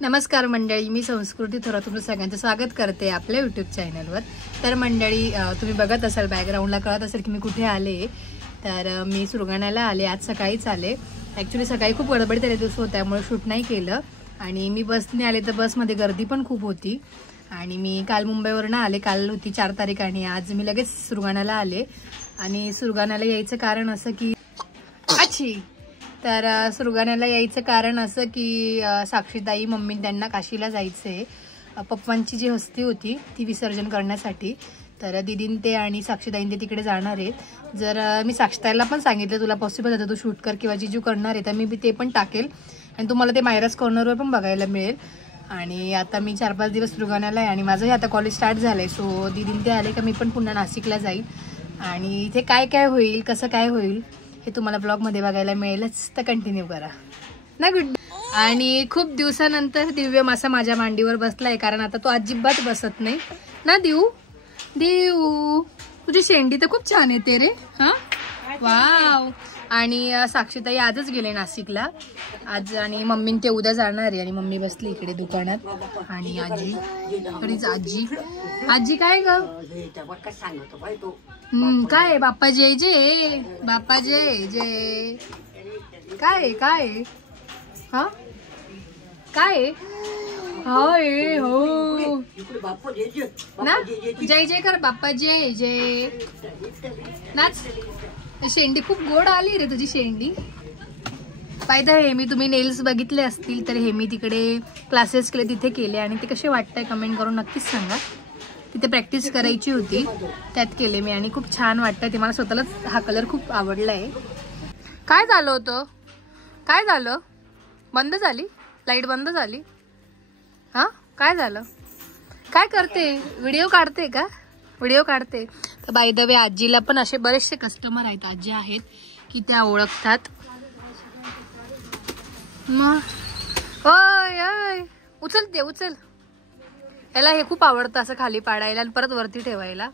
नमस्कार मंडळी, मी संस्कृती थोरात तुमचं सगळ्यांचं स्वागत करते आपल्या यूट्यूब चॅनलवर। तर मंडळी, तुम्ही बघत असाल बॅकग्राऊंडला कळत असेल की मी कुठे आले। तर मी सुरगाण्याला आले, आज सकाळीच आले। ॲक्च्युली सकाळी खूप गडबडीत आले दिवस होता, त्यामुळे शूट नाही केलं आणि मी बसने आले तर बसमध्ये गर्दी पण खूप होती आणि मी काल मुंबईवरून आले, काल होती 4 तारीख आणि आज मी लगेच सुरगाण्याला आले। आणि सुरगाण्याला यायचं कारण असं की सुरगाण्याला यायचं कारण असं की साक्षीताई मम्मी त्यांना काशीला जायचंय, पप्पांची जी हस्ती होती ती विसर्जन करण्यासाठी। तर दीदीन ते आणि साक्षीताईन ते तिकडे जाणार आहेत। जर मी साक्षीताईला पण सांगितलं तुला पॉसिबल आहे तर तू शूट कर किंवा जिजू करणार आहे तर मी ते पण टाकेल आणि तुम्हाला ते मायराज कॉर्नरवर पण बघायला मिळेल। आणि आता मी 4-5 दिवस सुरगाण्याला आहे आणि माझंही आता कॉलेज स्टार्ट झालंय, सो दीदीन ते आले का मी पण पुन्हा नाशिकला जाईल आणि इथे काय काय होईल कसं काय होईल हे तुम्हाला ब्लॉगमध्ये बघायला मिळेलच, तर कंटिन्यू करा ना। गुड। आणि खूप दिवसानंतर दिव्य मासा माझ्या मांडीवर बसलाय, कारण आता तो अजिबात बसत नाही ना। देऊ तुझी शेंडी तर खूप छान येते रे। हा वाव। आणि साक्षीताई आजच गेले नाशिकला आज आणि मम्मी ते उद्या जाणार आहे आणि मम्मी बसली इकडे दुकानात आणि आजी काय ग काय बाप्पा जय जय, बाप्पा जय जय, काय काय हा काय हाय हो ना, जय जय कर बाप्पा जय जय नाच। शेंडी खूप गोड आली रे तुझी शेंडी। पाहिजे हे मी तुम्ही नेल्स बघितले असतील तर हे मी तिकडे क्लासेस केले, तिथे केले आणि ते कसे वाटतंय कमेंट करून नक्कीच सांगा। तिथे प्रॅक्टिस करायची होती, त्यात केले मी आणि खूप छान वाटतंय ते, मला स्वतःलाच हा कलर खूप आवडलाय। काय झालं होतं, काय झालं, बंद झाली लाईट, बंद झाली हा, काय झालं, काय करते, व्हिडिओ काढते का, व्हिडिओ काढते। तर बाय द वे आजीला पण असे बरेचसे कस्टमर आहेत, आजी आहेत की त्या ओळखतात मग। ओय ओय उचल ते उचल, याला हे खूप आवडतं असं खाली पाडायला आणि परत वरती ठेवायला।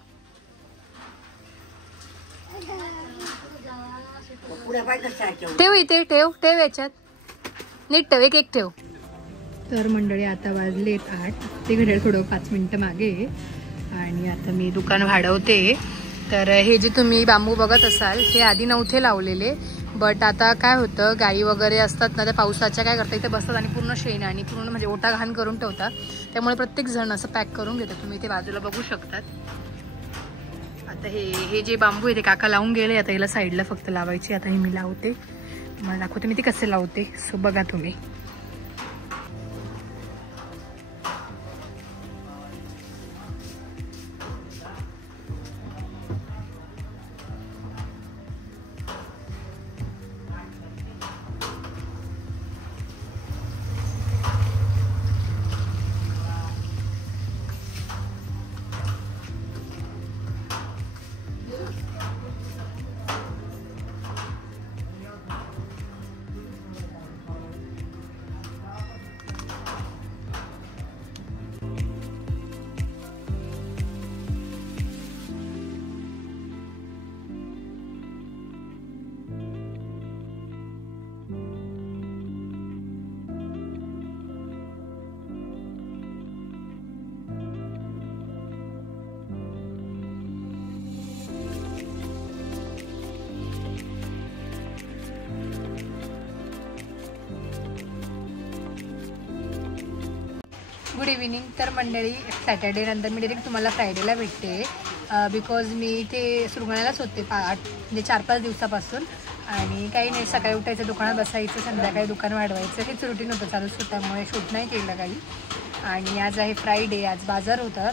ठेव इथे, ठेव ठेव याच्यात, नीट ठेव, एक ठेव। तर मंडळी आता वाजलेत 8, ते घड्याळ थोडं 5 मिनिटं मागे आणि आता मी दुकान वाढवते। तर हे जे तुम्ही बांबू बघत असाल हे आधी नव्हते लावलेले, बट आता काय होतं गाई वगैरे असतात ना, त्या पावसाच्या काय करतात इथे बसतात आणि पूर्ण शेण आणि पूर्ण म्हणजे ओटा घाण करून ठेवतात, त्यामुळे प्रत्येक जण असं पॅक करून घेतात। तुम्ही इथे बाजूला बघू शकतात। आता हे जे बांबू आहे ते काका लावून गेले, आता याला साईडला फक्त लावायची। आता हे मी लावते, मला दाखवते मी ते कसे लावते, सो बघा तुम्ही। Good evening. तर मंडळी सॅटर्डे नंतर मी डायरेक्ट तुम्हाला फ्रायडेला भेटते, बिकॉज मी इथे सुरगाण्यालाच होते म्हणजे 4-5 दिवसापासून आणि काही नाही, सकाळी उठायचं दुकानात बसायचं, संध्याकाळी दुकान वाढवायचं, हेच रुटीन होतं चालूच होतं, त्यामुळे शूट नाही केलं काही। आणि आज आहे फ्रायडे, आज बाजार होता,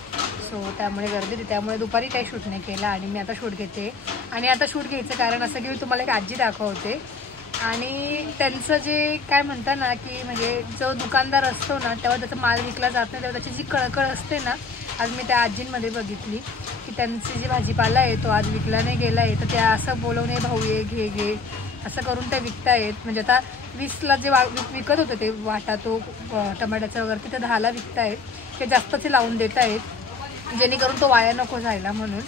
सो त्यामुळे गर्दी होती, त्यामुळे दुपारी काही शूट नाही केलं आणि मी आता शूट घेते। आणि आता शूट घ्यायचं कारण असं की मी तुम्हाला एक आजी दाखवते आणि त्यांचं जे काय म्हणतात ना की म्हणजे जो दुकानदार असतो ना तेव्हा त्याचा माल विकला जात नाही, तेव्हा त्याची जी कळकळ असते ना, आज मी त्या आजींमध्ये बघितली की त्यांची जी भाजीपाला आहे तो आज विकला नाही गेला आहे, तर त्या असं बोलवणे भाऊ ये घे घे असं करून त्या विकतायत। म्हणजे आता 20ला जे विकत होते ते वाटा तो टमाट्याचा वगैरे ते 10ला विकतायत, ते जास्तचे लावून देत आहेत जेणेकरून तो वाया नको जायला म्हणून।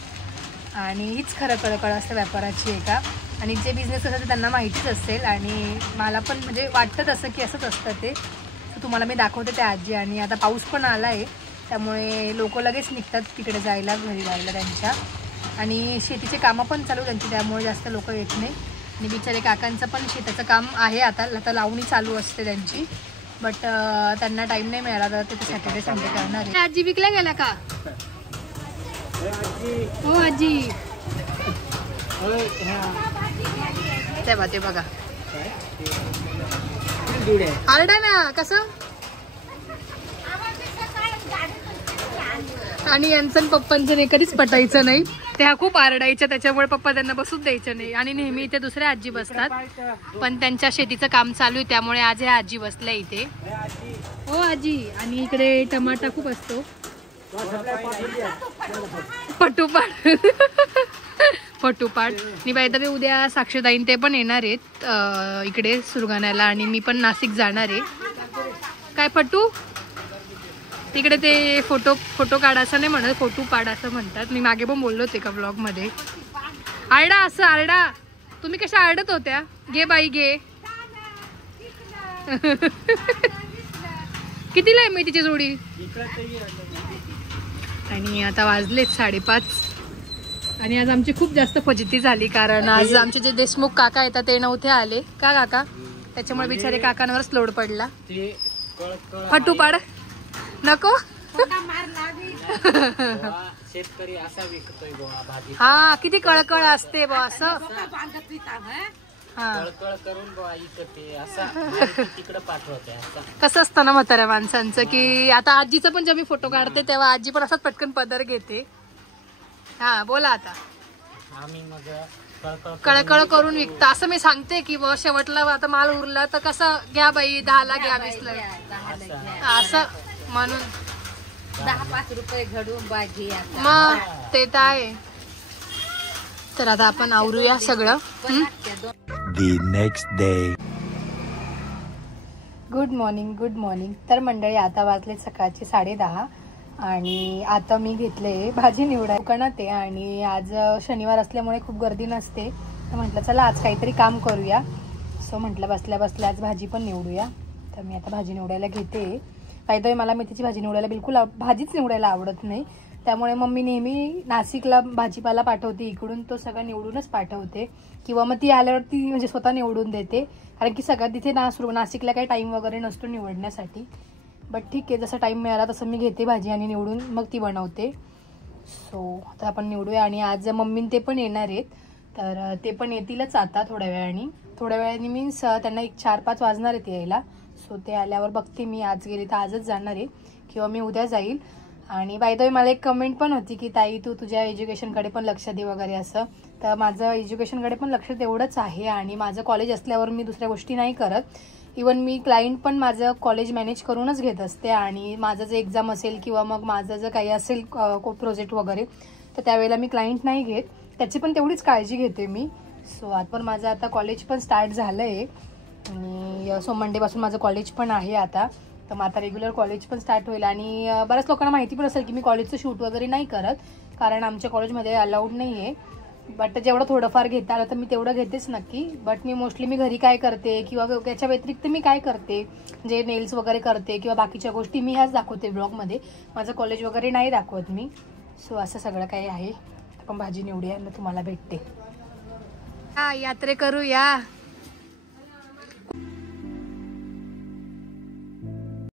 आणि हीच खरं कळकळ असते व्यापाराची आहे का, आणि जे बिझनेस असतात ते त्यांना माहितीच असेल आणि मला पण म्हणजे वाटतं तसं की असंच असतं ते। तुम्हाला मी दाखवते त्या आजी. आणि आता पाऊस पण आला आहे त्यामुळे लोक लगेच निघतात तिकडे जायला, घरी जायला त्यांच्या. आणि शेतीचे कामं पण चालू त्यांची त्यामुळे जास्त लोक येत नाही. आणि बिचारे काकांचं पण शेताचं काम आहे आता लावणी चालू असते त्यांची, बट त्यांना टाईम नाही मिळाला तर ते सॅटर्डे संडे करणार आहे. आजी विकल्या गेल्या का? हो आजी ते बघा आरडा ना कसं. आणि यांचं पप्पांचं नाही कधीच पटायचं नाही, त्या खूप आरडायच्या त्याच्यामुळे पप्पा त्यांना बसूच द्यायचं नाही. आणि नेहमी इथे दुसऱ्या आजी बसतात, पण त्यांच्या शेतीचं काम चालू आहे त्यामुळे आज ह्या आजी बसल्या इथे. हो आजी. आणि इकडे टमाटा खूप असतो, पटुपाट पटुपाट. आणि बायदा ते उद्या साक्षीताईन ते पण येणार आहेत इकडे सुरगाण्याला, आणि मी पण नाशिक जाणार आहे. काय पटू तिकडे ते फोटो काढायचं नाही म्हणत, फोटो पाड असं म्हणतात. मी मागे पण बोललो होते का ब्लॉग मध्ये. आरडा असं आरडा. तुम्ही कशा आरडत होत्या? घे बाई घे. कितीला आहे मेथीची जोडी? आणि आता वाजलेच 5:30. आणि आज आमची खूप जास्त फजिती झाली कारण आज आमचे जे देशमुख काका येतात ते नव्हते आले का काका, त्याच्यामुळे बिचारे काकांवरच लोड पडला. फटू पाड नको. शेतकरी असा विकतोय भाजी. हा किती कळकळ असते बा असं. कळकळ करून तिकडे पाठवते. कसं असतं ना म्हाताऱ्या माणसांचं की आता आजीचा पण जेव्हा मी फोटो काढते तेव्हा आजी पण असाच पटकन पदर घेते. हा बोला आता. आम्ही मग कळकळ करून विकता असं मी सांगते की बा शेवटला आता माल उरला तर कसं घ्या बाई 10ला घ्या 20ला असं म्हणून 10-5 रुपये घडून भाजी. मग ते तर आहे. तर आता आपण आवरूया सगळं. Next day. Good morning. तर मंडळी आता वाजले सकाळचे 10:30 आणि आता मी घेतले भाजी निवडा दुकानात आहे. आणि आज शनिवार असल्यामुळे खूप गर्दी नसते तर म्हटलं चला आज काहीतरी काम करूया. सो म्हटलं बसल्या बसल्या आज भाजी पण निवडूया. तर मी आता भाजी निवडायला घेते. काहीतरी मला मेथीची भाजी निवडायला बिलकुल भाजीच निवडायला आवडत नाही, त्यामुळे मम्मी नेहमी नाशिकला भाजीपाला पाठवते इकडून, तो सगळं निवडूनच पाठवते किंवा मग ती आल्यावरती म्हणजे स्वतः निवडून देते. कारण की सगळ्यात तिथे नाशिकला काही टाईम वगैरे नसतो निवडण्यासाठी. बट ठीक आहे, जसं टाईम मिळाला तसं मी घेते भाजी आणि निवडून मग ती बनवते. सो आता आपण निवडूया. आणि आज मम्मीन ते पण येणार आहेत तर ते पण येतीलच आता थोड्या वेळाने मीन्स त्यांना 4-5 वाजणार आहेत यायला. सो ते आल्यावर बघते मी, आज गेली तर आजच जाणार आहे किंवा मी उद्या जाईल. आणि बाय द वे मला एक कमेंट पण होती की ताई तू तुझ्या एज्युकेशनकडे पण लक्ष दे वगैरे असं. तर माझं एज्युकेशनकडे पण लक्ष तेवढंच आहे आणि माझं कॉलेज असल्यावर मी दुसऱ्या गोष्टी नाही करत. इवन मी क्लायंट पण माझं कॉलेज मॅनेज करूनच घेत असते. आणि माझं जे एक्झाम असेल किंवा मग माझं जर काही असेल प्रोजेक्ट वगैरे तर त्यावेळेला मी क्लायंट नाही घेत, त्याची पण तेवढीच काळजी घेते मी. सो आज पण माझं आता कॉलेज पण स्टार्ट झालं आहे आणि सो मंडेपासून माझं कॉलेज पण आहे आता. तर मग आता रेग्युलर कॉलेज पण स्टार्ट होईल. आणि बऱ्याच लोकांना माहिती पण असेल की मी कॉलेजचं शूट वगैरे नाही करत कारण आमच्या कॉलेजमध्ये अलाउड नाही आहे. बट जेवढं थोडंफार घेता आलं तर मी तेवढं घेतेच नक्की. बट मी मोस्टली घरी काय करते किंवा त्याच्या व्यतिरिक्त मी काय करते, जे नेल्स वगैरे करते किंवा बाकीच्या गोष्टी मी ह्याच दाखवते ब्लॉगमध्ये, माझं कॉलेज वगैरे नाही दाखवत मी. सो असं सगळं काही आहे. आपण भाजी निवडूया ना, तुम्हाला भेटते. हा यात्रे करूया.